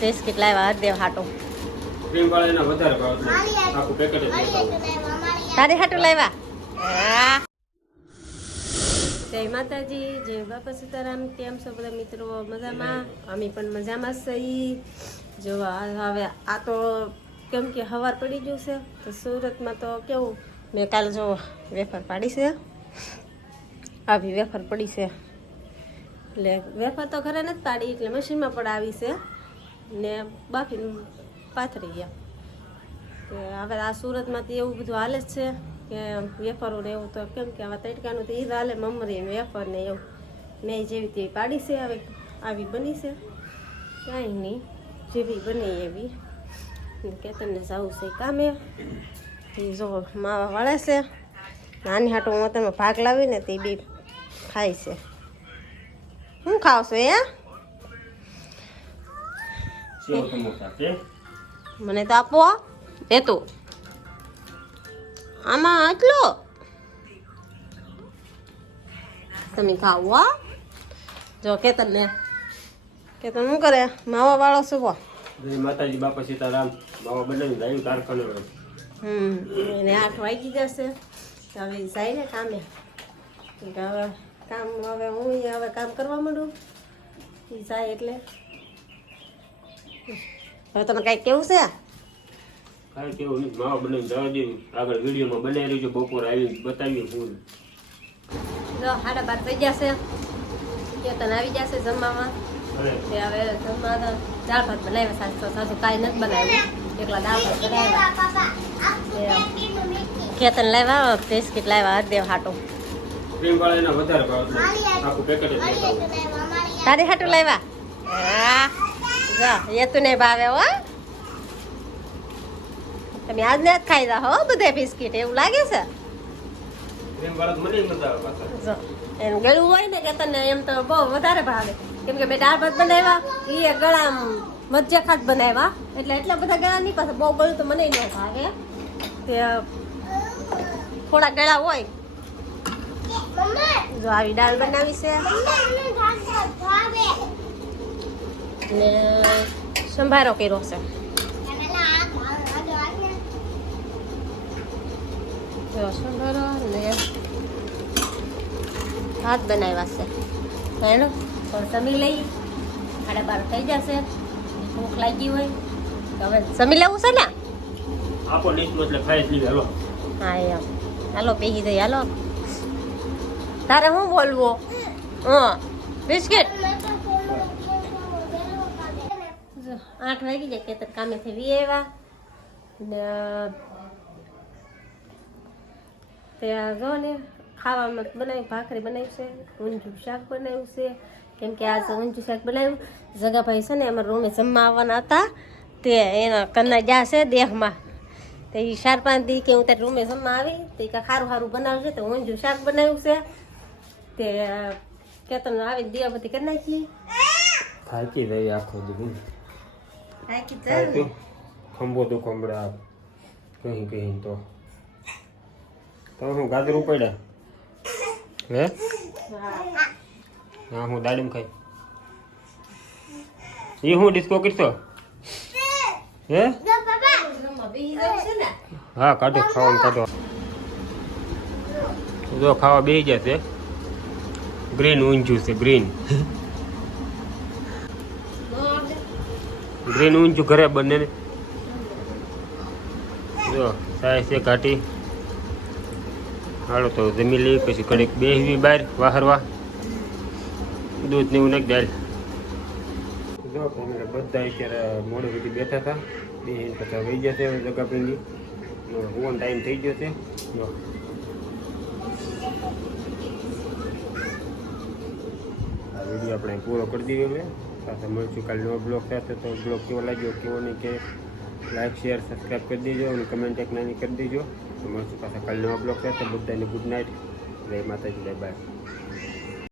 Biscuit લાવ્યા હરદેવ હાટો. તારે હાટો લાવ્યા? હા. જય માતાજી જય બાપા સીતારામ. કેમ છો બધા મિત્રો? મજામાં? અમે પણ મજામાં જ છીએ. જો હવે આ તો કેમ કે હવાર પડી ગયું છે તો સુરતમાં તો કેવું? મેં કાલ જો વેફર પાડી છે. આવી વેફર પડી છે. એટલે વેફર તો ઘરે નથી પાડી એટલે મશીનમાં પડાવી છે. ને બાકી પાથરી ગયા. કે હવે આ સુરતમાંથી એવું બધું હાલે જ છે કે વેફરો ને એવું તો કેમ કે હવે તડકાનું તો એ જ હાલે, મમરી વેફર ને એવું. મેં જેવી તેવી પાડી છે, હવે આવી બની છે. કાંઈ નહીં, જેવી બની એવી. કે તમને જવું છે કામે. એ જો માવા વળે છે. નાની હાટો હું તમે ભાગ લાવીને તે બી ખાય છે. શું ખાવશો એ સેવ સમોસા છે. મને તો આપો એ તો. આમાં આટલો? તમે ખાવ જો કેતન ને કેતન શું કરે? માવા વાળો હો? માતાજી બાપા સીતારામ. માવા બનાવી લાવ્યું કારખાને હમ એને આઠ વાગી જશે. હવે જાય ને કામે. હવે કામ હવે હું હવે કામ કરવા માંડું? એ જાય એટલે. હવે તમે કઈ કેવું છે? કાંઈ કેવું નહીં માવા બનાવીને જવા દેવું આગળ વિડીયોમાં બનાવી રહ્યું છે બપોર આવીને બતાવીએ હું જો સાડા બાર થઈ જશે કેતન આવી જશે જમવામાં. હવે જમવા તો દાળ ભાત બનાવ્યા સાસુ સાસુ કાંઈ નથી બનાવ્યું. એકલા દાળ ભાત બનાવ્યા. કેતન લાવ્યા બિસ્કિટ લાવ્યા હરદેવ હાટો. તારી હાટું લાવ્યા? તું નહીં ભાવે હો તમે આજ ને જ ખાઈ જા હો બધા બિસ્કીટ એવું લાગે છે? એમ એનું ગળું હોય ને કે તને એમ તો બહુ વધારે ભાવે. કેમ કે મેં દાળ ભાત બનાવ્યા એ ગળા મજ્જા ખાત બનાવ્યા. એટલે એટલા બધા ગળા નહીં પાસે બહુ ગળું તો મને ન ભાવે. તે થોડા ગળા હોય. જો આવી દાળ બનાવી છે. ને સંભારો કર્યો છે સંભારો ને ભાત બનાવ્યા છે. એનો પણ સમી લઈ સાડા બાર થઈ જશે. ભૂખ લાગી હોય તો હવે સમી લેવું છે ને? આપો લિસ્ટમાં એટલે ખાઈ જ હાલો. હા એમ. હાલો પેહી જઈ હાલો. તારે શું બોલવો? હા બિસ્કિટ જો, આઠ વાગી જાય, કે કામેથી વી આવ્યા ને, ત્યાં જો ને, ખાવામાં બનાવી, ભાખરી બનાવી છે ઊંધું શાક બનાવ્યું છે. કેમ કે આજે ઊંધું શાક બનાવ્યું, જગાભાઈ છે ને અમારા રૂમે જમવા આવવાના હતા, તે એના કન્ના ગયા છે દેહમાં. તે એ ચાર પાંચ દી કે હું ત્યારે રૂમે જમવા આવી, તો કાંઈ સારું સારું છે તો ઊંધું શાક બનાવ્યું છે. તે કેતન આવીને દિયા બધી કરી નાખી. થાકી રહી આખો દીધું નાખી થાકી ખંભો તો ખંભડા કહી કહી તો તો હું ગાજર ઉપાડ્યા હે હા હું દાડીમ ખાઈ એ હું ડિસ્કો કરશો હે હા કાઢો ખાવાનું કાઢો જો ખાવા બેસી જશે ગ્રીન ઊંચું છે ગ્રીન ગ્રીન ઊંચું ઘરે બંને જો, સાય છે ઘાટી. હાલો તો જમી લઈ પછી કડીક બેસવી બહાર, વાહરવા. દૂધ ને એવું નાખી દાલ જો, અમે બધા અત્યારે મોડે સુધી બેઠા હતા. બે પછી વહી હવે જગા પીંડી હોવાનો ટાઈમ થઈ ગયો છે. જો. વીડિયો આપણે પૂરો કરી દઈએ હવે. સાથે મળીશું. કાલે નવો બ્લોગ સાથે. તો બ્લોગ કેવો લાગ્યો? કેવો નહીં કે લાઈક શેર સબસ્ક્રાઈબ કરી દેજો અને કમેન્ટ એક નાની કરી દેજો. તો મળશું પાછા કાલે નવા બ્લોગ સાથે. બધાને ગુડ નાઇટ જય માતાજી, જય બાય.